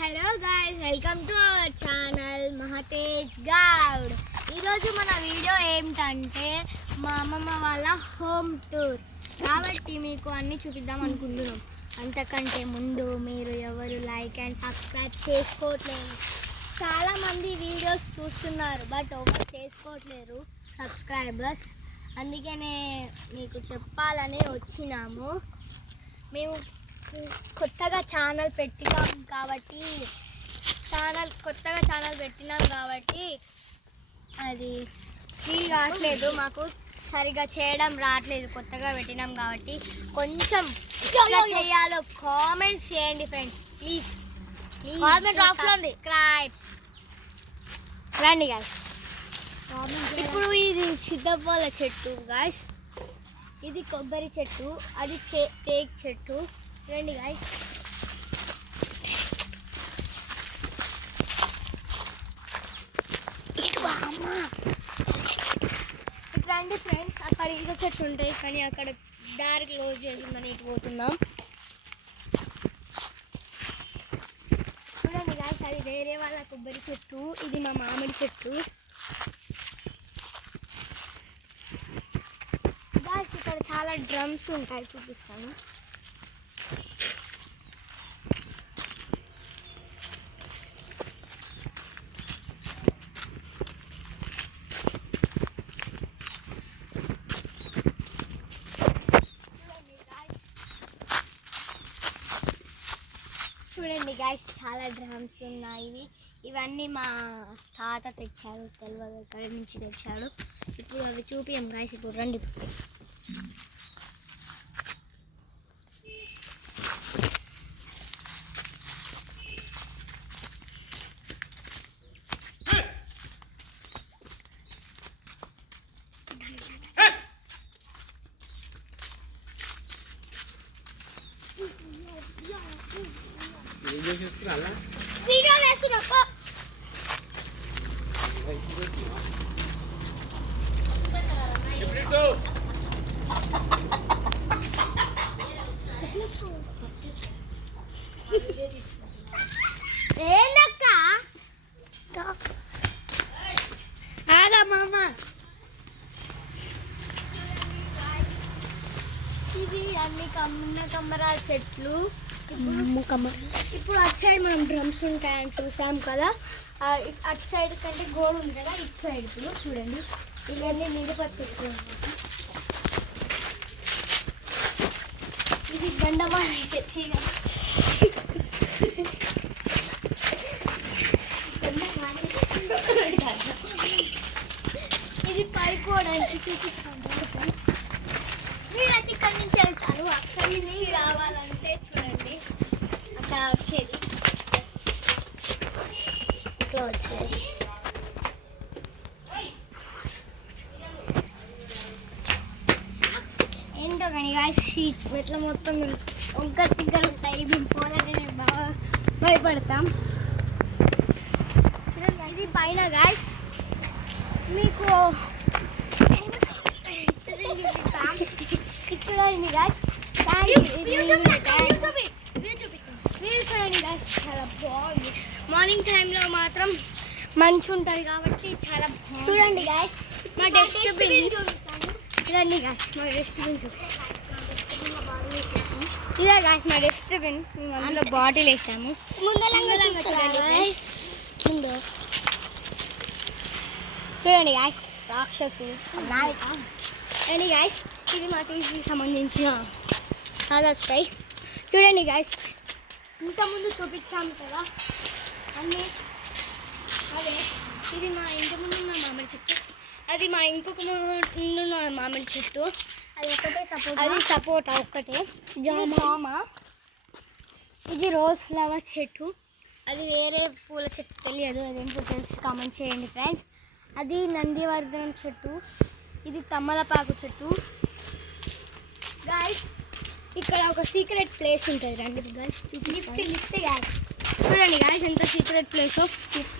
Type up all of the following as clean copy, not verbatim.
Hello guys, welcome to our channel Mahatej Goud. ఈరోజు మన video ఏమిటంటే మా అమ్మమ్మ వాళ్ళ హోమ్ టూర్ కాబట్టి మీకు అన్నీ చూపిద్దాం అనుకుంటున్నాం. అంతకంటే ముందు మీరు ఎవరు లైక్ అండ్ సబ్స్క్రైబ్ చేసుకోవట్లేదు. చాలామంది వీడియోస్ చూస్తున్నారు బట్ ఎవరు చేసుకోవట్లేరు సబ్స్క్రైబర్స్. అందుకనే మీకు చెప్పాలని వచ్చినాము. మేము కొత్తగా ఛానల్ పెట్టినాం కాబట్టి అది ఫీల్ కావట్లేదు, మాకు సరిగా చేయడం రావట్లేదు. కొత్తగా పెట్టినాం కాబట్టి కొంచెం ఎలా చేయాలో కామెంట్స్ చేయండి ఫ్రెండ్స్. ప్లీజ్ సబ్స్క్రైబ్స్ రండి గాయస్. ఇప్పుడు ఇది సిద్ధపోల చెట్టు గాయస్, ఇది కొబ్బరి చెట్టు, అది టేక్ చెట్టు. రండి గాయస్. రండి ఫ్రెండ్స్, అక్కడ ఈగ చెట్లు ఉంటాయి కానీ అక్కడ దారి క్లోజ్ చేసిందని ఇటు పోతున్నాం. చూడండి గాయస్, అది వేరే వాళ్ళ కొబ్బరి చెట్టు, ఇది మా మామిడి చెట్టు. గాయస్ ఇక్కడ చాలా డ్రమ్స్ ఉంటాయి, చూపిస్తాను. చూడండి గాయస్, చాలా డ్రమ్స్ ఉన్నాయి. ఇవన్నీ మా తాత తెచ్చాడు, తెలియదు ఎక్కడి నుంచి తెచ్చాడు. ఇప్పుడు అవి చూపియం గాయస్. ఇప్పుడు రండి. వీడియో వేస్తున్నప్ప ఏందక్క ఆగా మామ. ఇది అన్ని కమ్మరాల చెట్లు. ఇప్పుడు అటు సైడ్ మనం డ్రమ్స్ ఉంటాయని చూసాం కదా, అటు సైడ్ కంటే గోడ ఉంది కదా, ఇటు సైడ్ ఇప్పుడు చూడండి ఇవన్నీ మిరప చెట్లు. ఇది గండమాల చెట్టు. ఇది పైకోవడానికి చూపిస్తాను. వీళ్ళైతే ఇక్కడి నుంచి వెళ్తారు, అక్కడి నుంచి రావాలంటే చూడండి అట్లా వచ్చేది, ఇట్లా వచ్చేది. ఏంటో కానీ గాయస్, ఇట్లా మొత్తం ఒక్క తిగ్గలు ఉంటాయి. మేము పోవాలంటే బాగా భయపడతాం. చూడండి, ఇది పైన గాయస్ మీకు ఇక్కడ ఉంది గాయస్. చాలా బాగుంది. మార్నింగ్ టైంలో మాత్రం మంచి ఉంటుంది కాబట్టి చాలా చూడండి గాయస్. మా డస్ట్బిన్ ఇదండి గాయస్, మా డస్ట్బిన్ ఇదే గాయస్ మా డస్ట్బిన్. మేము అందులో బాటిల్ వేసాము. చూడండి గాయస్, రాక్షసుడు. అండి గాయస్, ఇది మా టీవీకి సంబంధించిన సాదా స్కై. చూడండి గాయస్, ఇంతకుముందు చూపించాము కదా అన్నీ అదే. ఇది మా ఇంటి ముందు ఉన్న మామిడి చెట్టు, అది మా ఇంకొక ముందున్న మామిడి చెట్టు, అది ఒకటే సపోటా ఒక్కటే. జామ, ఇది రోజ్ ఫ్లవర్ చెట్టు, అది వేరే పూల చెట్టు తెలియదు, అదేంటో తెలిసి కామెంట్ చేయండి ఫ్రెండ్స్. అది నందివర్ధనం చెట్టు, ఇది తమ్మలపాకు చెట్టు. గాయస్ ఇక్కడ ఒక సీక్రెట్ ప్లేస్ ఉంటుంది, రండి గాయస్. లిఫ్ట్ గాయస్, చూడండి గాయస్ ఎంత సీక్రెట్ ప్లేస్.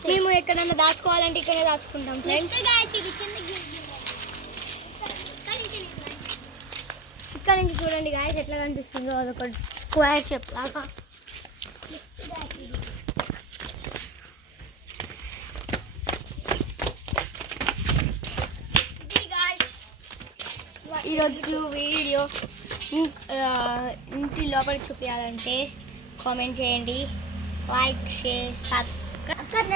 మేము ఎక్కడైనా దాచుకోవాలంటే ఇక్కడే దాచుకుంటాం ఫ్రెండ్స్. ఇక్కడ నుంచి చూడండి గాయస్ ఎట్లా కనిపిస్తుందో, అదొక స్క్వేర్ షేప్ లాగా. ఈరోజు వీడియో ఇంటి లోపల చూపించాలంటే కామెంట్ చేయండి, లైక్, షేర్, సబ్స్క్రైబ్.